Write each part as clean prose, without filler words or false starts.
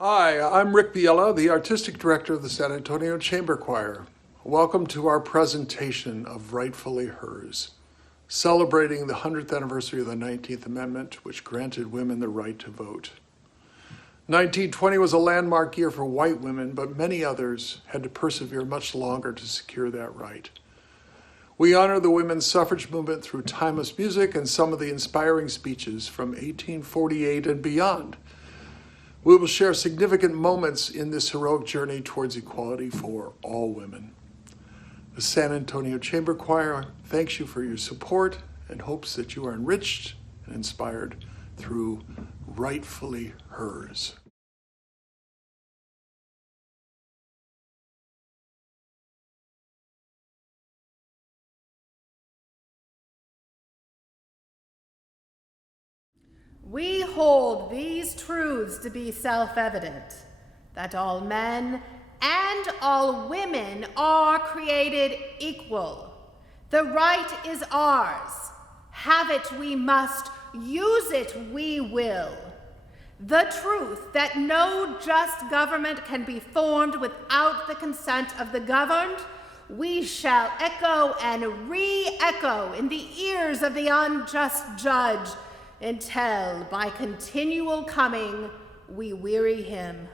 Hi, I'm Rick Bjella, the Artistic Director of the San Antonio Chamber Choir. Welcome to our presentation of Rightfully Hers, celebrating the 100th anniversary of the 19th Amendment, which granted women the right to vote. 1920 was a landmark year for white women, but many others had to persevere much longer to secure that right. We honor the women's suffrage movement through timeless music and some of the inspiring speeches from 1848 and beyond. We will share significant moments in this heroic journey towards equality for all women. The San Antonio Chamber Choir thanks you for your support and hopes that you are enriched and inspired through Rightfully Hers. We hold these truths to be self-evident, that all men and all women are created equal. The right is ours. Have it we must, use it we will. The truth that no just government can be formed without the consent of the governed, we shall echo and re-echo in the ears of the unjust judge, until by continual coming we weary him.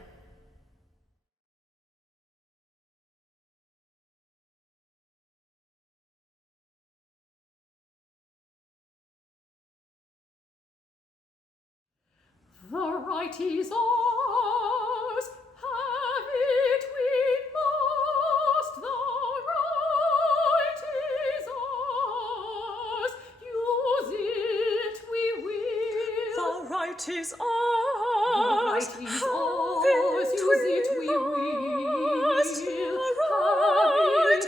The right is ours, have it we must, the right is ours, use it we will. The right is ours, The right is ours, use it we will. The right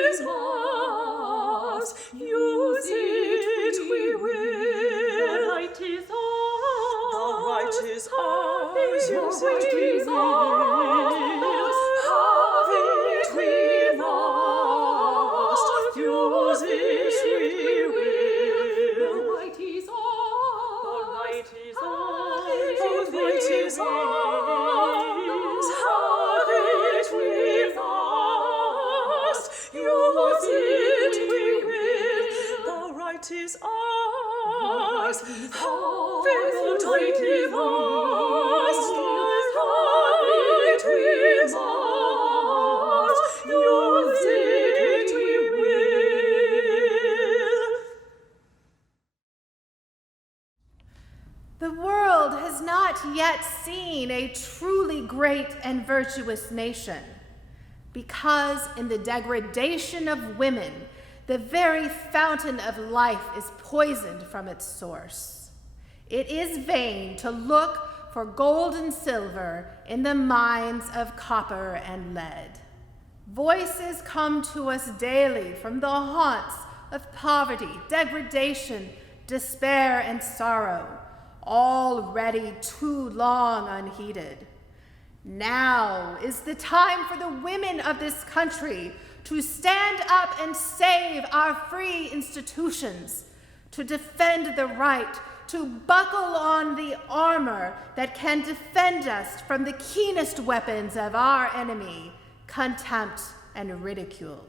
is ours, use it we will. The right is ours. The right is ours, use The right it we is will. ours, Have it we must, use it we will. The right is ours. The right is Have ours, it the right we is ours. Have it we must, use it we will. The right is ours. The right is Have it ours. we must, have it we must, use it we will. The world has not yet seen a truly great and virtuous nation, because in the degradation of women, the very fountain of life is poisoned from its source. It is vain to look for gold and silver in the mines of copper and lead. Voices come to us daily from the haunts of poverty, degradation, despair, and sorrow, already too long unheeded. Now is the time for the women of this country to stand up and save our free institutions, to defend the right, to buckle on the armor that can defend us from the keenest weapons of our enemy, contempt and ridicule.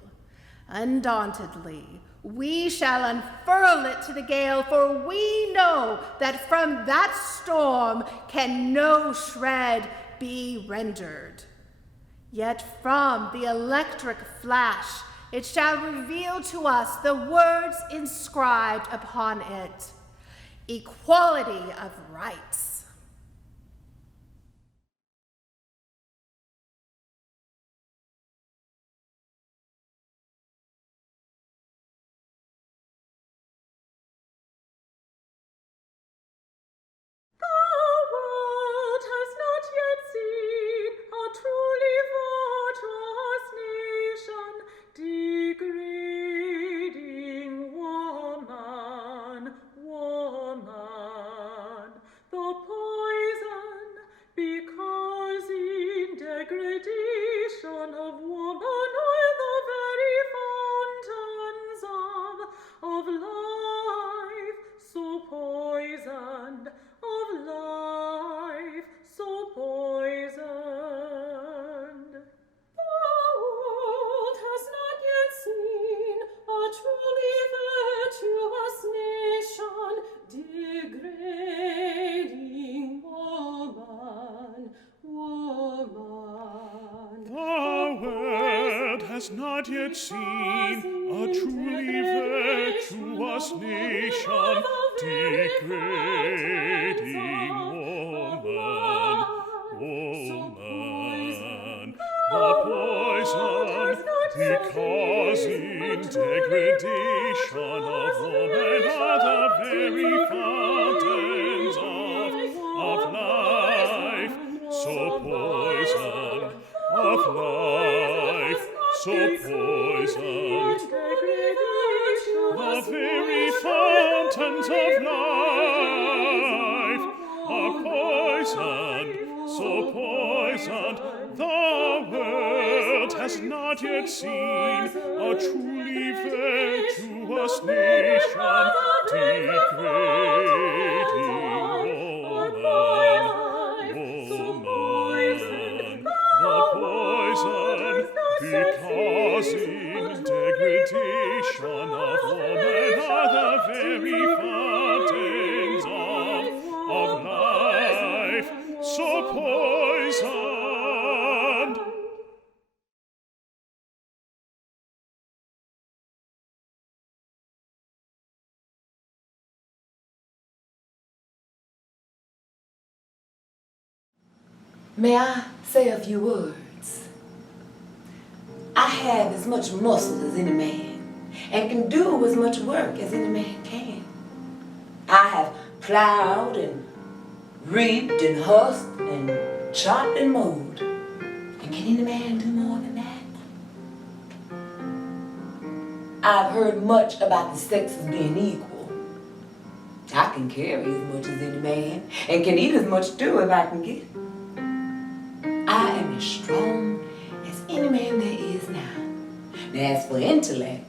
Undauntedly, we shall unfurl it to the gale, for we know that from that storm can no shred be rendered. Yet from the electric flash it shall reveal to us the words inscribed upon it: equality of rights. The world has not yet seen a truly virtuous nation, degrading woman, woman. The has not yet seen a truly virtuous nation degrading woman. The poison causing degradation of woman are the very fountains of life, so poisoned, of life, so poisoned. The very fountains of life are poisoned, so poisoned. The world has not yet seen a truly virtuous nation degrading woman. The poison causing degradation of woman are the very fountains of life, so poisoned. May I say a few words? I have as much muscle as any man, and can do as much work as any man can. I have plowed and reaped and husked and chopped and mowed. And can any man do more than that? I've heard much about the sexes being equal. I can carry as much as any man, and can eat as much too if I can get it. I am as strong as any man there is now. Now, as for intellect,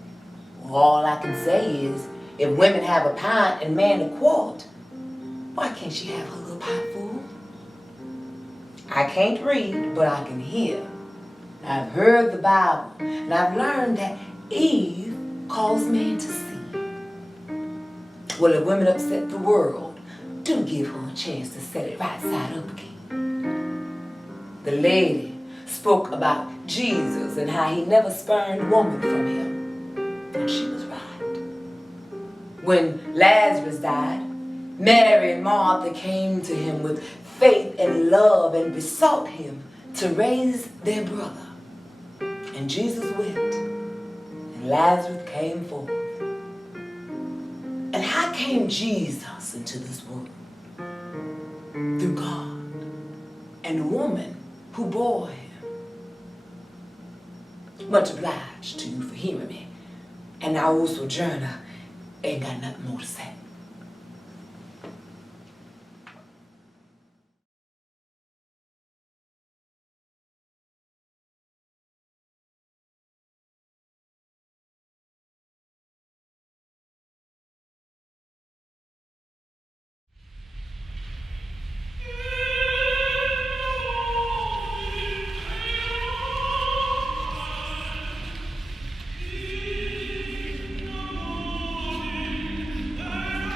well, all I can say is, if women have a pint and man a quart, why can't she have her little pot full? I can't read, but I can hear. I've heard the Bible, and I've learned that Eve caused man to see. Well, if women upset the world, do give her a chance to set it right side up again. The lady spoke about Jesus and how he never spurned a woman from him. And she was right. When Lazarus died, Mary and Martha came to him with faith and love and besought him to raise their brother. And Jesus went, and Lazarus came forth. And how came Jesus into this world? Through God and the woman who bore him. Much obliged to you for hearing me. And our old sojourner ain't got nothing more to say. There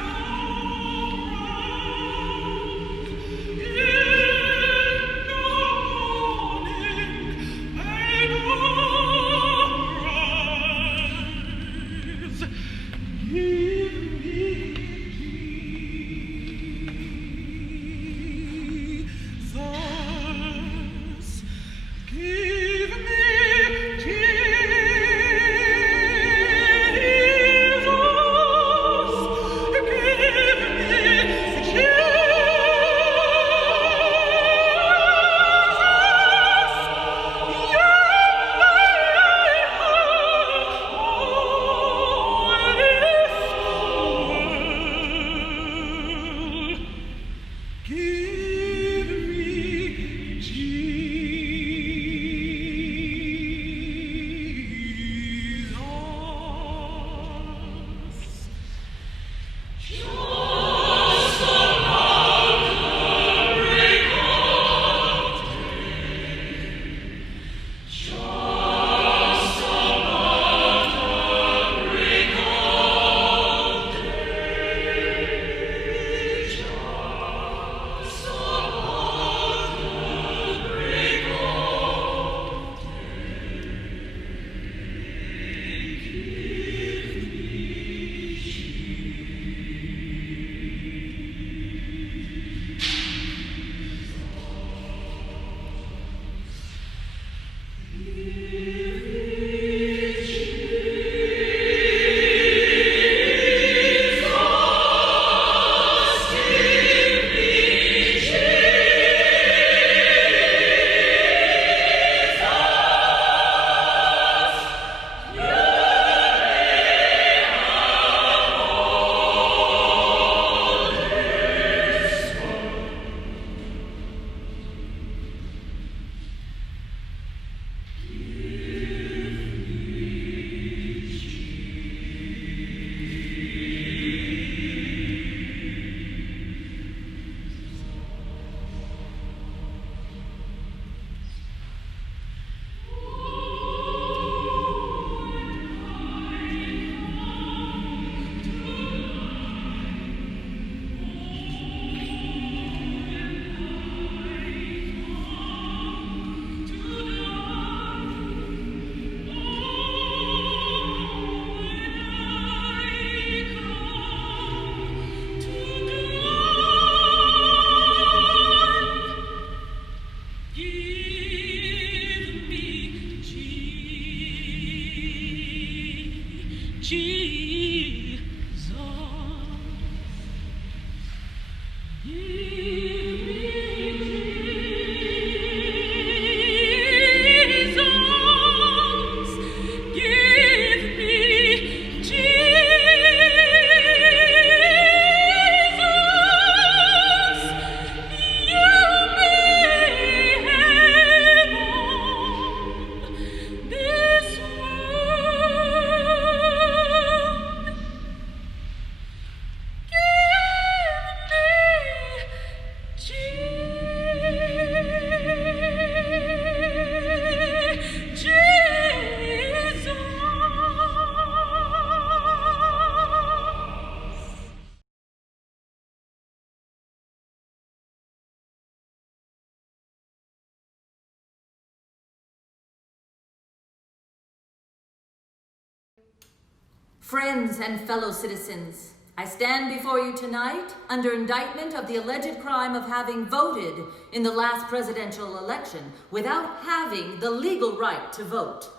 Friends and fellow citizens, I stand before you tonight under indictment of the alleged crime of having voted in the last presidential election without having the legal right to vote.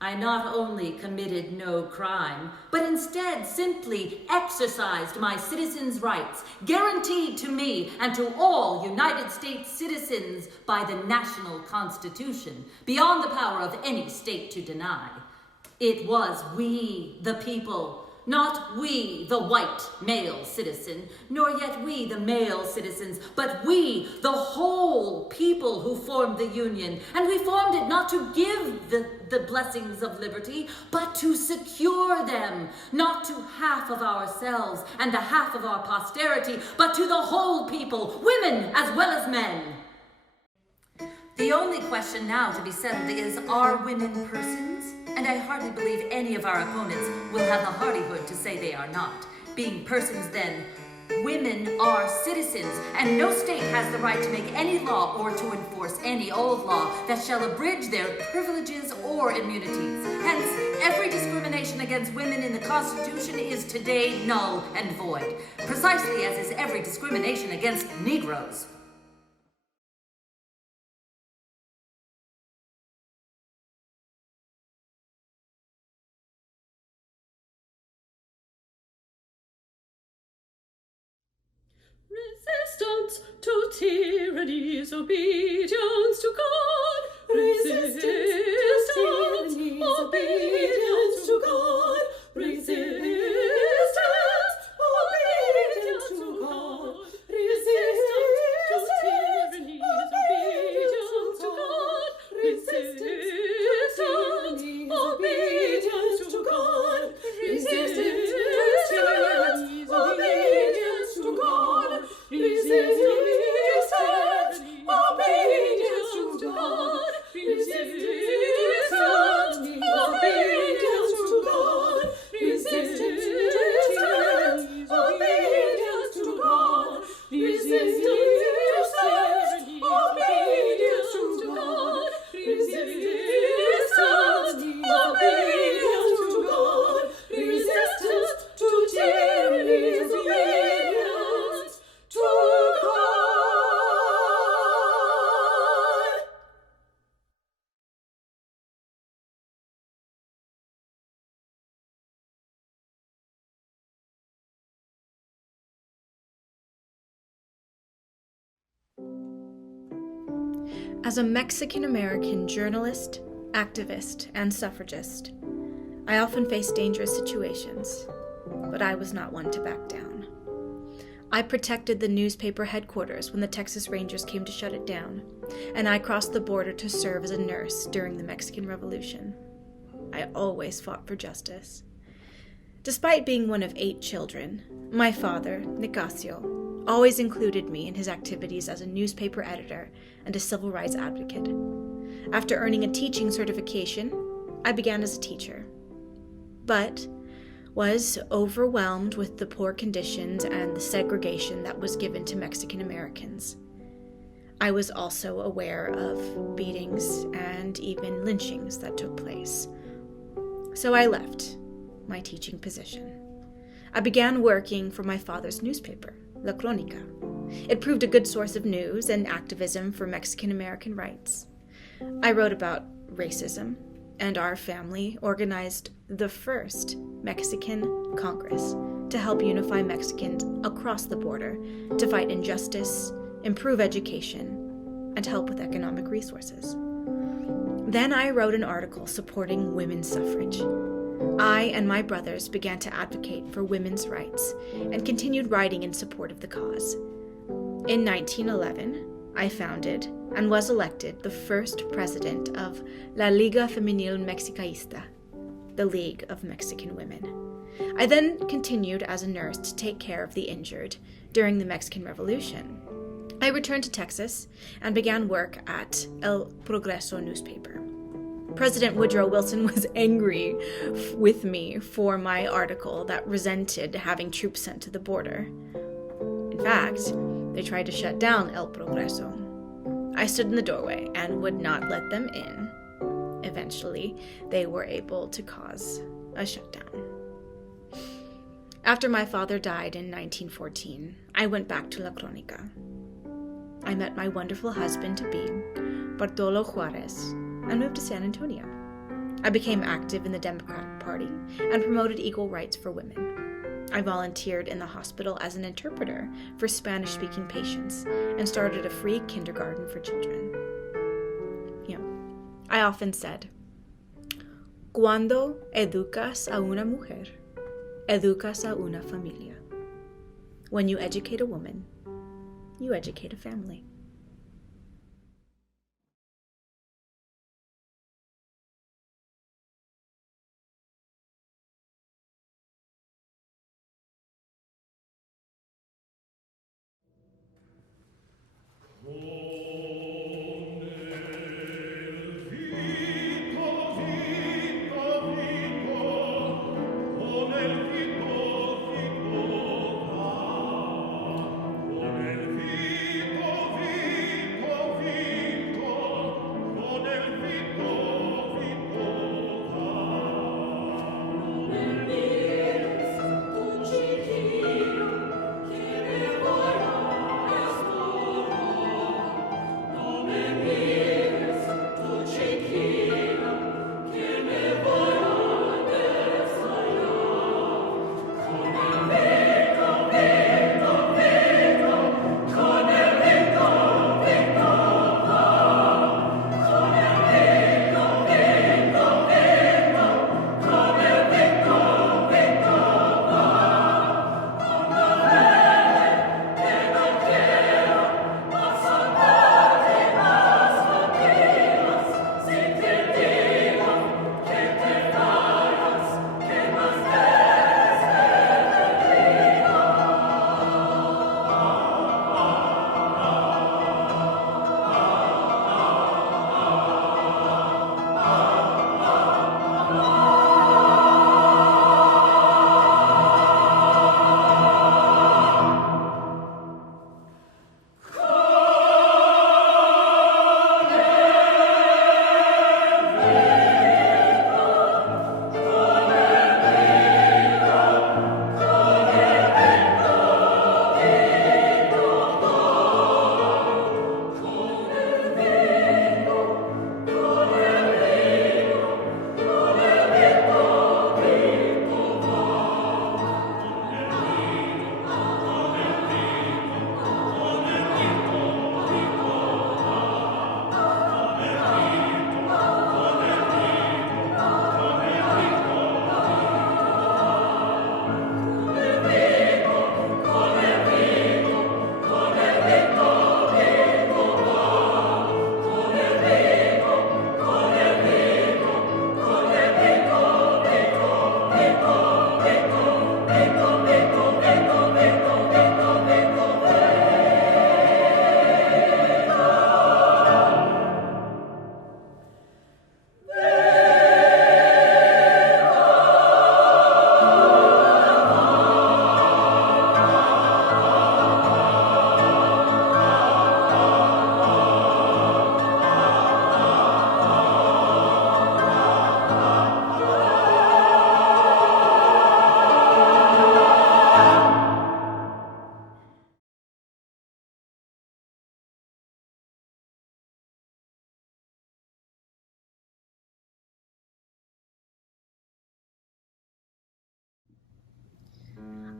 I not only committed no crime, but instead simply exercised my citizens' rights, guaranteed to me and to all United States citizens by the national Constitution, beyond the power of any state to deny. It was we, the people, not we, the white male citizen, nor yet we, the male citizens, but we, the whole people who formed the Union. And we formed it not to give the blessings of liberty, but to secure them, not to half of ourselves and the half of our posterity, but to the whole people, women as well as men. The only question now to be settled is, are women persons? And I hardly believe any of our opponents will have the hardihood to say they are not. Being persons then, women are citizens, and no state has the right to make any law or to enforce any old law that shall abridge their privileges or immunities. Hence, every discrimination against women in the Constitution is today null and void, precisely as is every discrimination against Negroes. Resistance to tyranny is obedience to God. Resistance to tyranny is obedience to God. Resistance, obedience to God. Resistance to tyranny is obedience to God. Resistance to tyranny is obedience to God. Resistance to tyranny is obedience to God. Resistance, obedience to God. Resistance, obedience to God. Resistance, obedience to God. Resistance, obedience to God. Resistance, obedience to God. Resistance to tyranny is obedience to God. As a Mexican-American journalist, activist, and suffragist, I often faced dangerous situations, but I was not one to back down. I protected the newspaper headquarters when the Texas Rangers came to shut it down, and I crossed the border to serve as a nurse during the Mexican Revolution. I always fought for justice. Despite being one of 8 children, my father, Nicasio, always included me in his activities as a newspaper editor and a civil rights advocate. After earning a teaching certification, I began as a teacher, but was overwhelmed with the poor conditions and the segregation that was given to Mexican Americans. I was also aware of beatings and even lynchings that took place. So I left my teaching position. I began working for my father's newspaper, La Crónica. It proved a good source of news and activism for Mexican American rights. I wrote about racism, and our family organized the first Mexican Congress to help unify Mexicans across the border to fight injustice, improve education, and help with economic resources. Then I wrote an article supporting women's suffrage. I and my brothers began to advocate for women's rights and continued writing in support of the cause. In 1911, I founded and was elected the first president of La Liga Femenil Mexicaísta, the League of Mexican Women. I then continued as a nurse to take care of the injured during the Mexican Revolution. I returned to Texas and began work at El Progreso newspaper. President Woodrow Wilson was angry with me for my article that resented having troops sent to the border. In fact, they tried to shut down El Progreso. I stood in the doorway and would not let them in. Eventually, they were able to cause a shutdown. After my father died in 1914, I went back to La Crónica. I met my wonderful husband-to-be, Bartolo Juarez, and moved to San Antonio. I became active in the Democratic Party and promoted equal rights for women. I volunteered in the hospital as an interpreter for Spanish-speaking patients and started a free kindergarten for children. I often said, "Cuando educas a una mujer, educas a una familia." When you educate a woman, you educate a family. Con el vito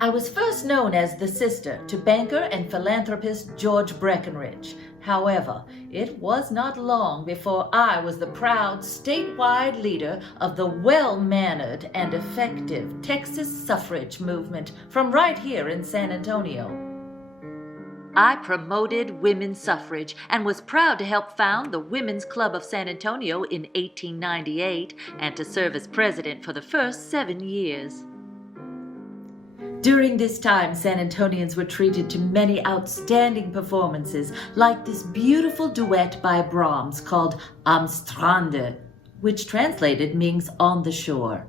I was first known as the sister to banker and philanthropist George Breckenridge. However, it was not long before I was the proud statewide leader of the well-mannered and effective Texas suffrage movement from right here in San Antonio. I promoted women's suffrage and was proud to help found the Women's Club of San Antonio in 1898 and to serve as president for the first 7 years. During this time, San Antonians were treated to many outstanding performances, like this beautiful duet by Brahms called Am Strande, which translated means on the shore.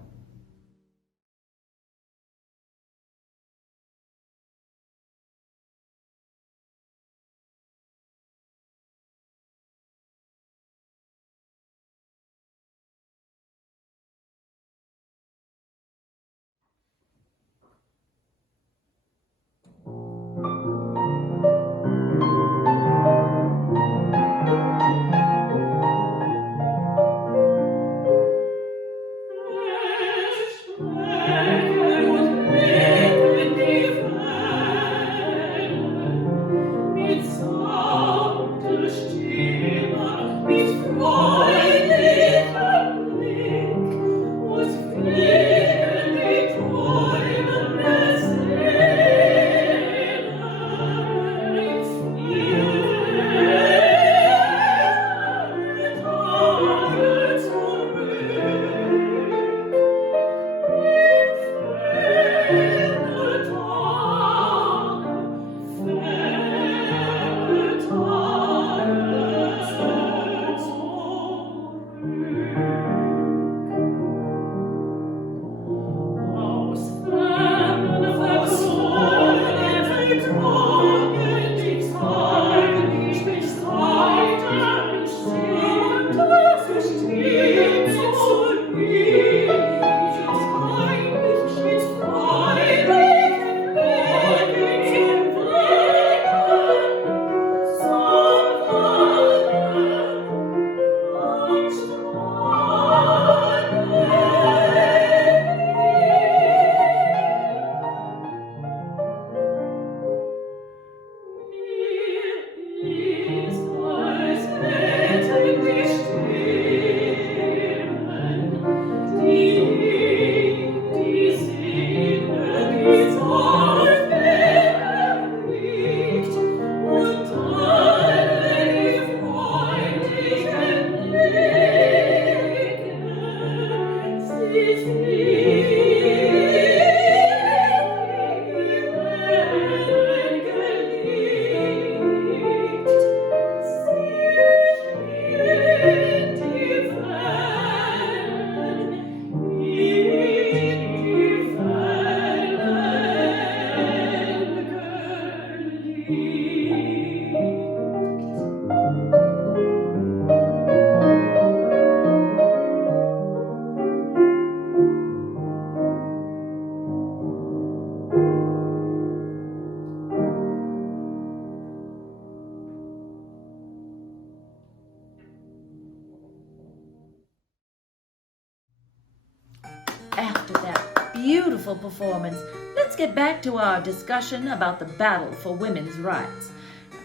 After that beautiful performance, let's get back to our discussion about the battle for women's rights.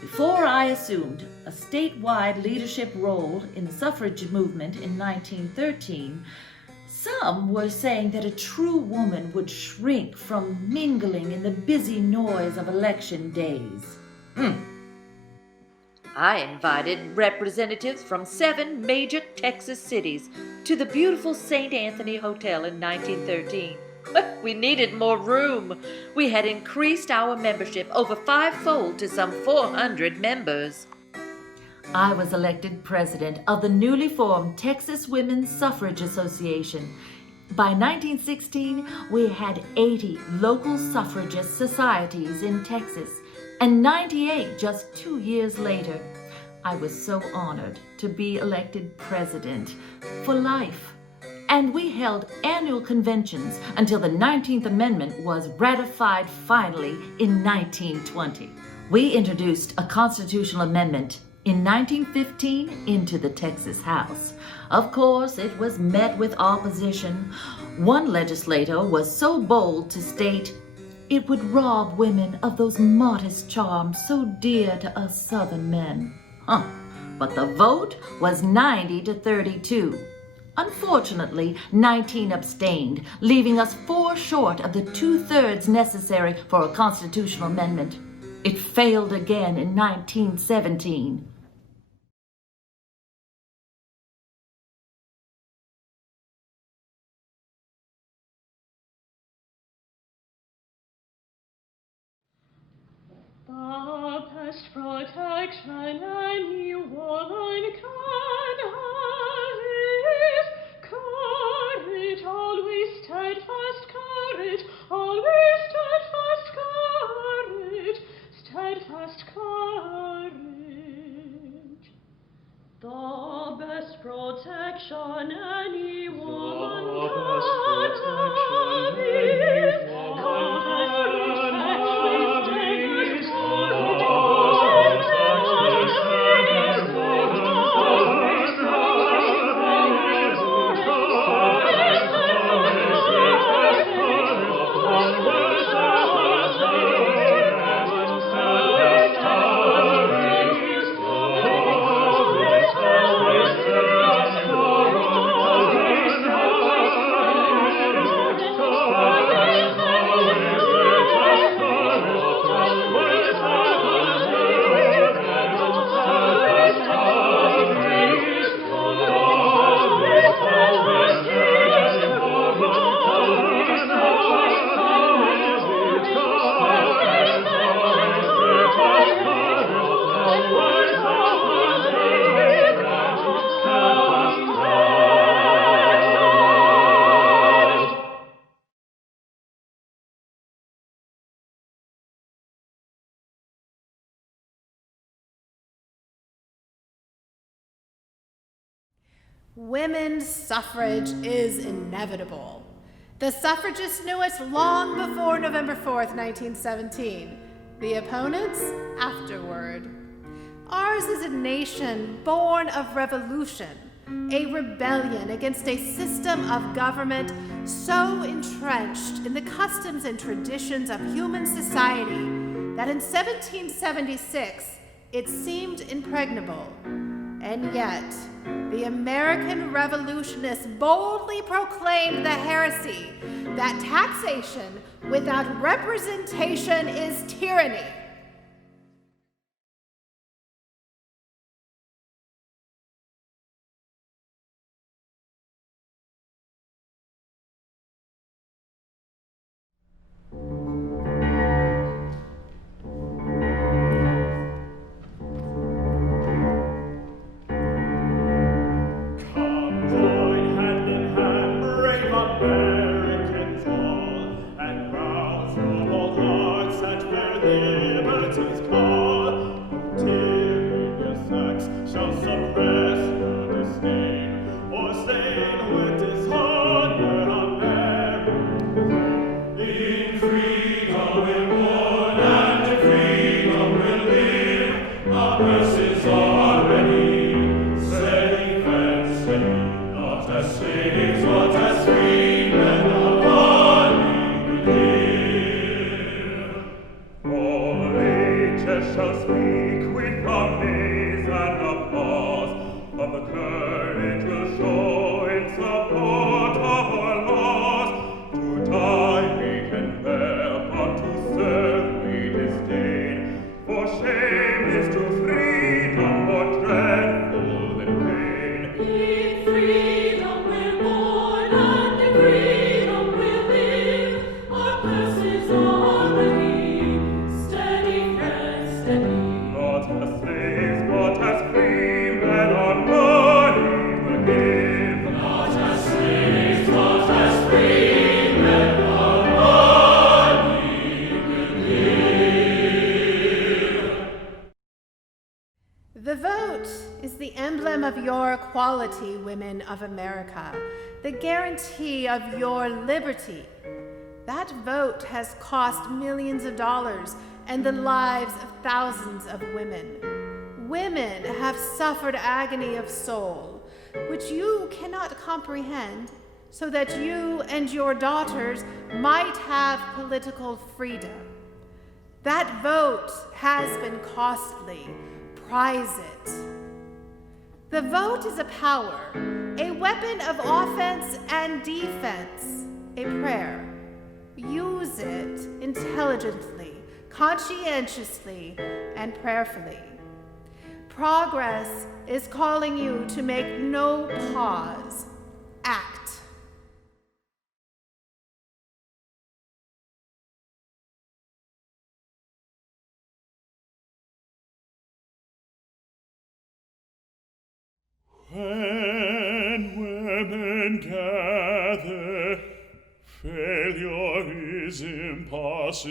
Before I assumed a statewide leadership role in the suffrage movement in 1913, some were saying that a true woman would shrink from mingling in the busy noise of election days. I invited representatives from 7 major Texas cities to the beautiful St. Anthony Hotel in 1913. But we needed more room. We had increased our membership over 5-fold to some 400 members. I was elected president of the newly formed Texas Women's Suffrage Association. By 1916, we had 80 local suffragist societies in Texas, and 98 just 2 years later. I was so honored to be elected president for life. And we held annual conventions until the 19th Amendment was ratified finally in 1920. We introduced a constitutional amendment in 1915 into the Texas House. Of course, it was met with opposition. One legislator was so bold to state, it would rob women of those modest charms so dear to us Southern men. But the vote was 90 to 32. Unfortunately, 19 abstained, leaving us 4 short of the 2/3 necessary for a constitutional amendment. It failed again in 1917. The best protection any woman can have is courage, always steadfast courage, always steadfast courage, steadfast courage. The best protection any woman can have is courage, Women's suffrage is inevitable. The suffragists knew it long before November 4th, 1917. The opponents, afterward. Ours is a nation born of revolution, a rebellion against a system of government so entrenched in the customs and traditions of human society that in 1776 it seemed impregnable. And yet, the American revolutionists boldly proclaimed the heresy that taxation without representation is tyranny. Equality, women of America, the guarantee of your liberty. That vote has cost millions of dollars and the lives of thousands of women. Women have suffered agony of soul, which you cannot comprehend, so that you and your daughters might have political freedom. That vote has been costly. Prize it. The vote is a power, a weapon of offense and defense, a prayer. Use it intelligently, conscientiously, and prayerfully. Progress is calling you to make no pause. Act. When women gather, failure is impossible.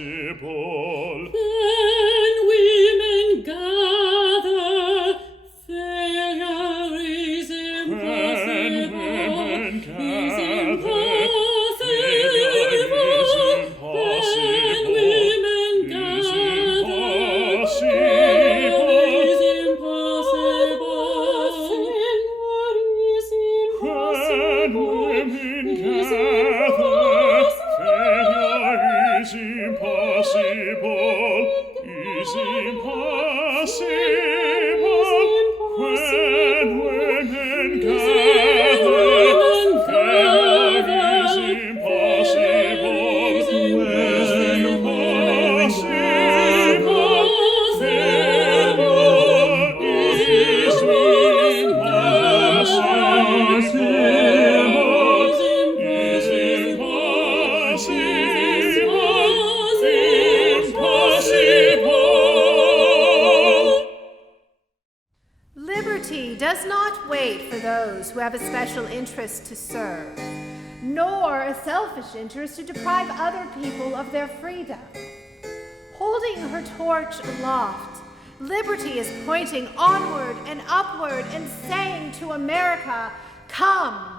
When women gather, failure is impossible. When women gather, Is failure impossible. is who have a special interest to serve, nor a selfish interest to deprive other people of their freedom. Holding her torch aloft, liberty is pointing onward and upward and saying to America, "Come."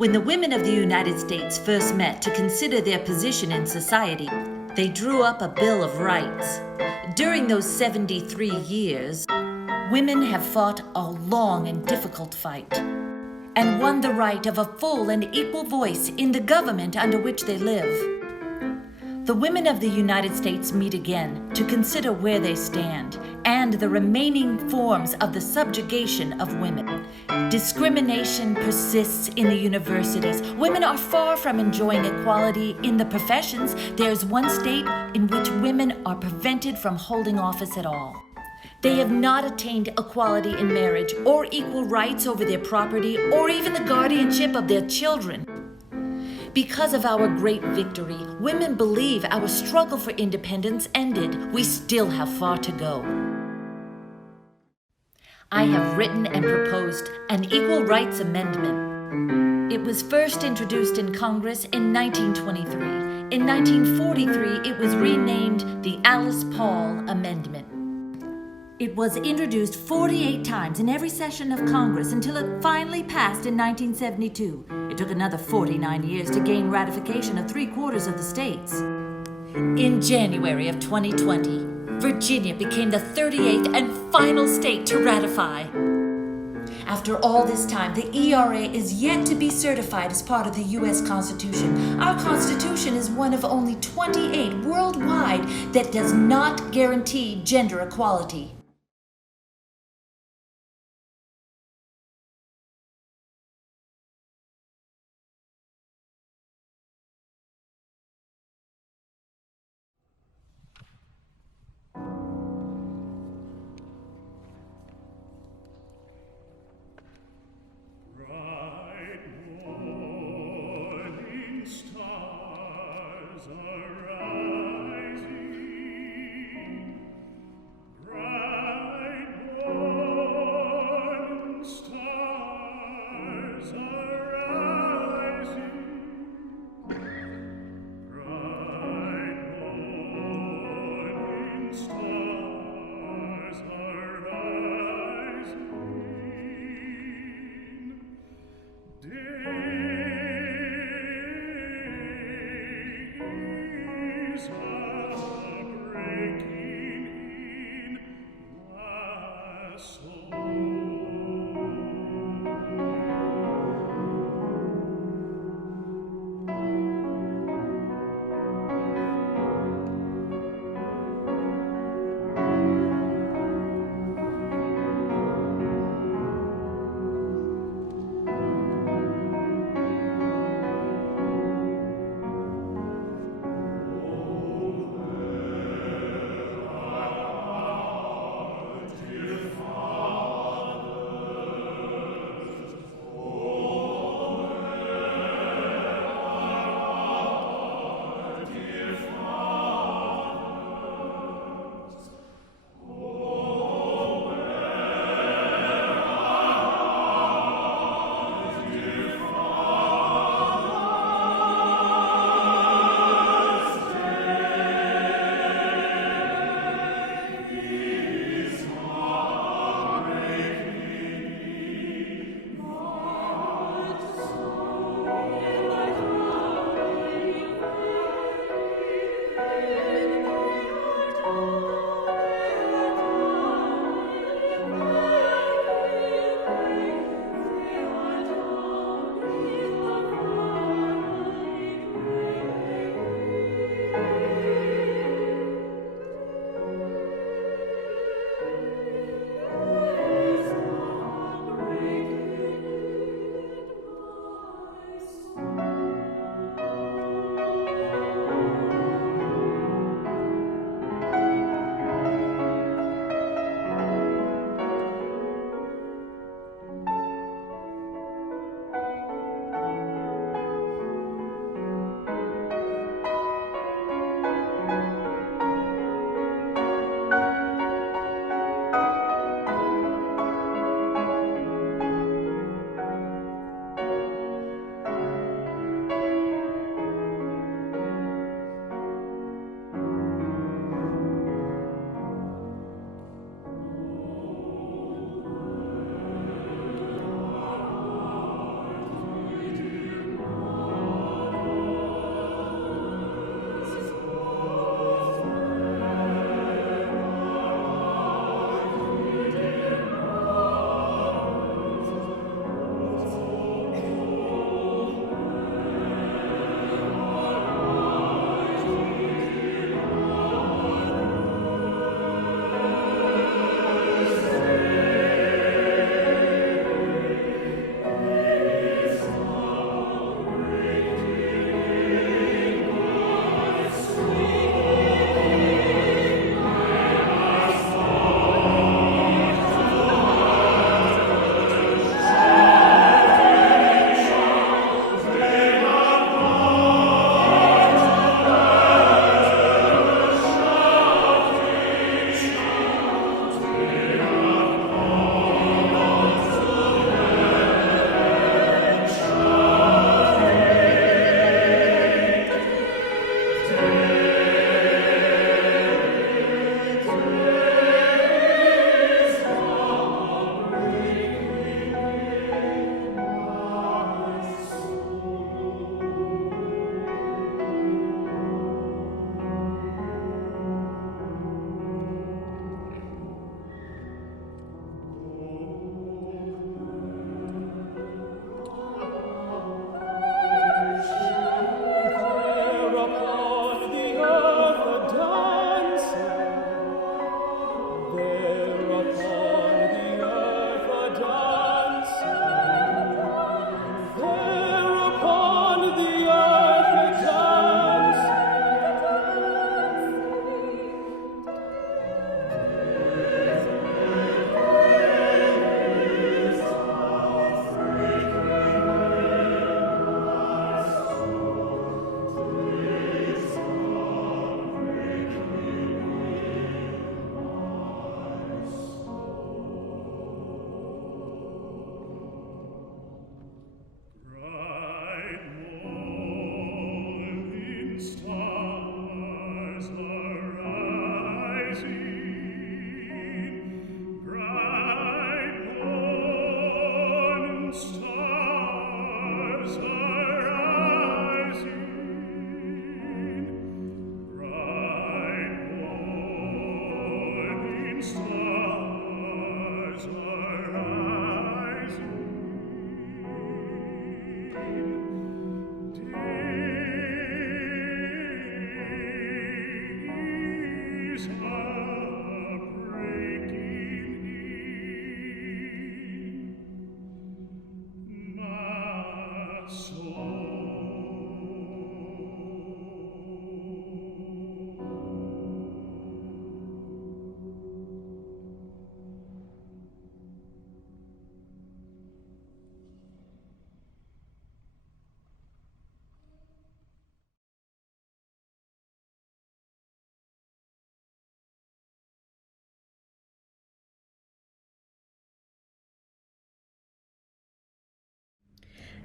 When the women of the United States first met to consider their position in society, they drew up a Bill of Rights. During those 73 years, women have fought a long and difficult fight and won the right of a full and equal voice in the government under which they live. The women of the United States meet again to consider where they stand and the remaining forms of the subjugation of women. Discrimination persists in the universities. Women are far from enjoying equality in the professions. There's one state in which women are prevented from holding office at all. They have not attained equality in marriage or equal rights over their property or even the guardianship of their children. Because of our great victory, women believe our struggle for independence ended. We still have far to go. I have written and proposed an Equal Rights Amendment. It was first introduced in Congress in 1923. In 1943, it was renamed the Alice Paul Amendment. It was introduced 48 times in every session of Congress until it finally passed in 1972. It took another 49 years to gain ratification of 3/4 of the states. In January of 2020, Virginia became the 38th and final state to ratify. After all this time, the ERA is yet to be certified as part of the U.S. Constitution. Our Constitution is one of only 28 worldwide that does not guarantee gender equality.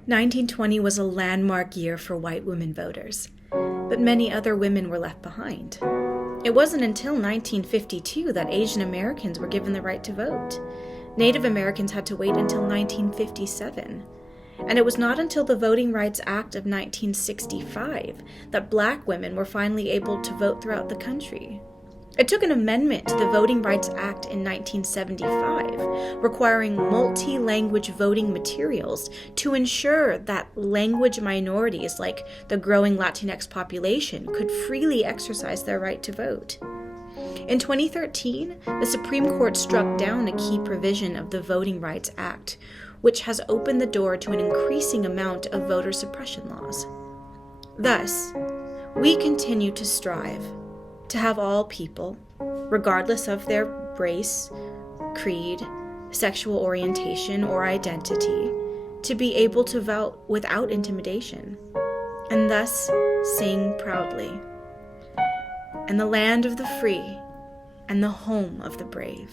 1920 was a landmark year for white women voters, but many other women were left behind. It wasn't until 1952 that Asian Americans were given the right to vote. Native Americans had to wait until 1957. And it was not until the Voting Rights Act of 1965 that Black women were finally able to vote throughout the country. It took an amendment to the Voting Rights Act in 1975, requiring multi-language voting materials to ensure that language minorities like the growing Latinx population could freely exercise their right to vote. In 2013, the Supreme Court struck down a key provision of the Voting Rights Act, which has opened the door to an increasing amount of voter suppression laws. Thus, we continue to strive to have all people, regardless of their race, creed, sexual orientation, or identity, to be able to vote without intimidation, and thus sing proudly. "In the land of the free and the home of the brave."